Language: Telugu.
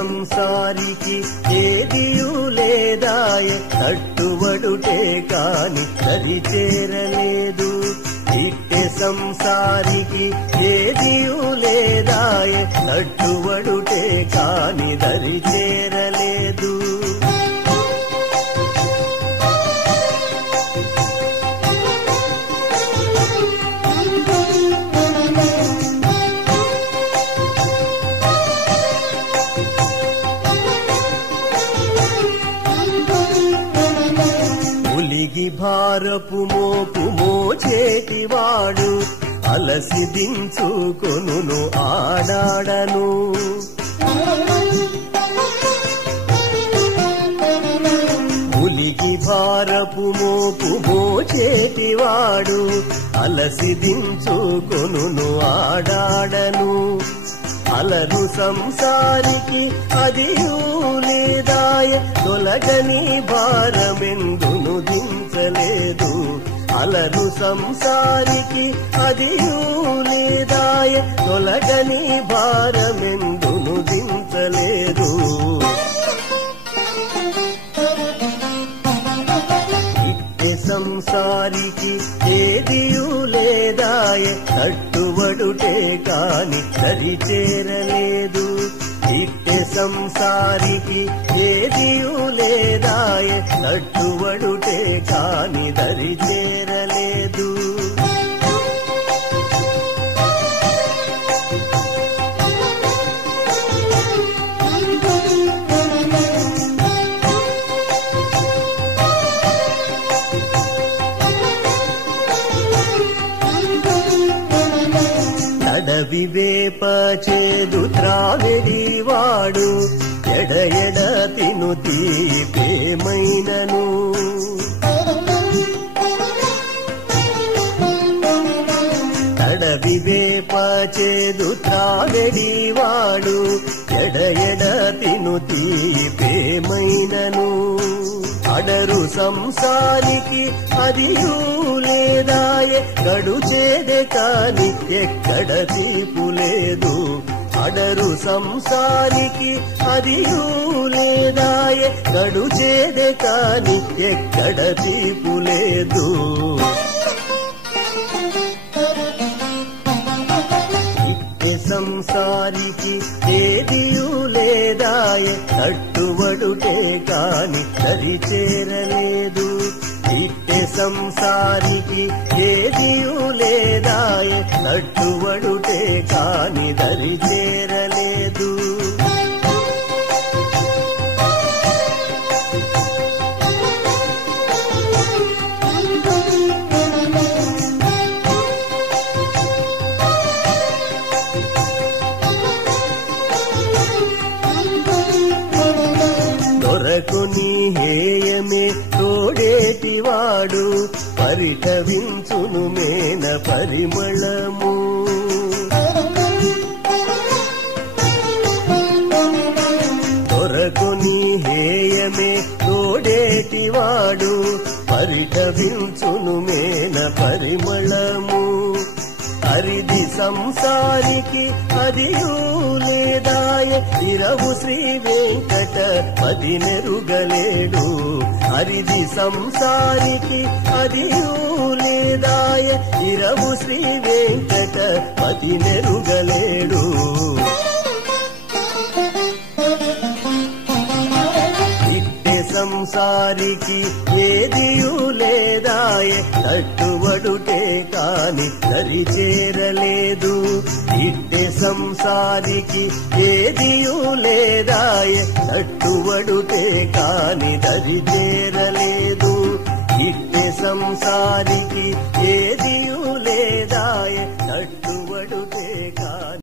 సంసారికి ఏదియూ లేదాయ తట్టువడుటే కాని దరి చేరలేదు ఇట్టే సంసారికి ఏదియూ లేదాయ తట్టువడుటే కాని దరి చేరలేదు భారపు మోపు మోచేటివాడు అలసి దించుకొనును ఆడాడను ఉలిగి భారపు మోపు మోచేటివాడు అలసి దించుకొనును ఆడాడను అలరు సంసారికి అదియూ లేదాయ తొలగని భారమెందును దించలేదు అలరు సంసారికి అదియూ లేదాయ తొలగని భారమెందును దించలేదు ఇట్టే సంసారికి ఏదియూ లేదాయ తట్టువడుటే కాని దరి చేరలేదు ఇట్టే సంసారికి ఏదియూ లేదాయ తట్టువడుటే కాని దరి చేరలేదు వివేప చేదు త్రావెడివాడు ఎడ ఎడ తిను తీపేమైనను తడ వివేప చేదు త్రావెడివాడు ఎడ ఎడ తిను తీపేమైనను అడరు సంసారికి అదియూ లేదాయ గడుచేదే కాని ఎక్కడ తీపు లేదు అడరు సంసారికి అదియూ లేదాయ గడుచేదే కాని ఎక్కడ తీపు లేదు ఇట్టే సంసారికి ఏదియూ లేదాయ తట్టువడుటే కాని దరి చేరలేదు ఇట్టే సంసారికి ఏదియూ లేదాయ తట్టువడుటే కాని దరి చేరలేదు దొరకుని హేయమే తోడేటివాడు పరిటవించును మేన పరిమళము దొరకుని హేయమే తోడేటివాడు పరిటవించును మేన పరిమళము హరిది సంసారికి అదియూ లేదాయ ఇరవు శ్రీ వెంకట పది నెరుగలేడు హరిది సంసారికి అదియూ లేదాయ ఇరవు శ్రీ వెంకట పది నెరుగలేడు ఇట్టే సంసారికి ఏదియూ లేదాయ తట్టువడుటే కాని దరి చేరలేదు ఇట్టే సంసారికి ఏదియూ లేదాయ తట్టువడుటే కాని దరి చేరలేదు ఇట్టే సంసారికి ఏదియూ